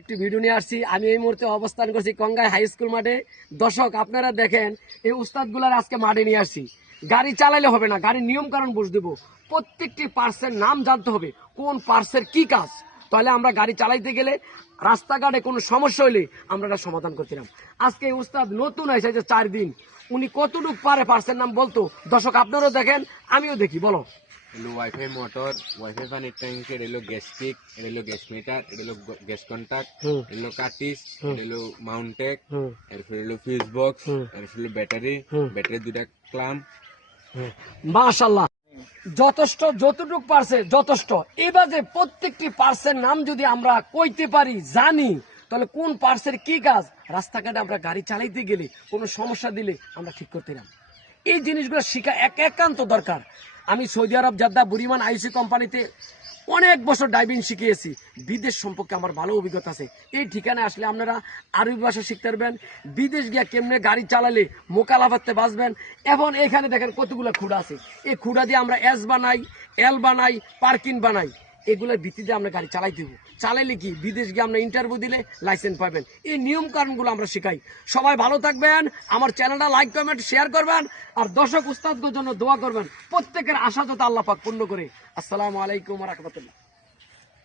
একটি ভিডিও নিয়ে আসছি। আমি এই মুহূর্তে অবস্থান করছি কঙ্গাই হাই স্কুল মাঠে। দর্শক আপনারা দেখেন, এই উস্তাদগুলার আজকে মাঠে নিয়ে আসছি। গাড়ি চালাইলে হবে না, গাড়ির নিয়ম কারণ বুঝ দেবো। প্রত্যেকটি পার্সের নাম জানতে হবে, কোন পার্সের কি কাজ। তাহলে আমরা গাড়ি চালাইতে গেলে রাস্তাঘাটে কোনো সমস্যা হইলে আমরা এটা সমাধান করছিলাম। আজকে এই উস্তাদ নতুন হয়েছে যে 4 দিন, উনি কতটুকু পারে পার্সের নাম বলতো। দর্শক আপনারাও দেখেন, আমিও দেখি। বলো। এলো ওয়াইফাই মোটর, ওয়াইফাই পানির ট্যাঙ্ক, এলো গ্যাস পিক, এলো গ্যাস মিটার, এলো গ্যাস কন্টাক্ট, এলো কাটিস, এলো মাউন্টেক, এরপর এলো ফিউজ বক্স, এরপর এলো ব্যাটারি, ব্যাটারি দুটা ক্লাম্প। মাশাআল্লাহ, যথেষ্ট, যতটুকু পারছে যথেষ্ট। এবার যে প্রত্যেকটি পার্সের নাম যদি আমরা কইতে পারি, জানি, তাহলে কোন পার্সের কি কাজ, রাস্তাঘাটে আমরা গাড়ি চালাইতে গেলে কোনো সমস্যা দিলে আমরা ঠিক করতে পারি। এই জিনিসগুলো শিখা একান্ত দরকার। আমি সৌদি আরব জাদ্দা বুরিমান আইসি কোম্পানিতে অনেক বছর ড্রাইভিং শিখিয়েছি। বিদেশ সম্পর্কে আমার ভালো অভিজ্ঞতা আছে। এই ঠিকানায় আসলে আপনারা আরবি ভাষা শিখতে পারবেন, বিদেশ গিয়া কেমনে গাড়ি চালালে মোকালাফাতে বাঁচবেন। এখন এখানে দেখেন কতগুলো খুঁড়া আছে। এই খুঁড়া দিয়ে আমরা এস বানাই, এল বানাই, পার্কিং বানাই। এগুলোর ভিত্তিতে আমরা গাড়ি চালাই দেবো। চালাইলে কি বিদেশ গিয়ে আমরা ইন্টারভিউ দিলে লাইসেন্স পাবেন। এই নিয়ম কারণগুলো আমরা শেখাই। সবাই ভালো থাকবেন, আমার চ্যানেলটা লাইক কমেন্ট শেয়ার করবেন, আর দর্শক উস্তাদদের জন্য দোয়া করবেন। প্রত্যেকের আশা যত আল্লাহ পাক পূর্ণ করে। আসসালামু আলাইকুম ওয়া রাহমাতুল্লাহ।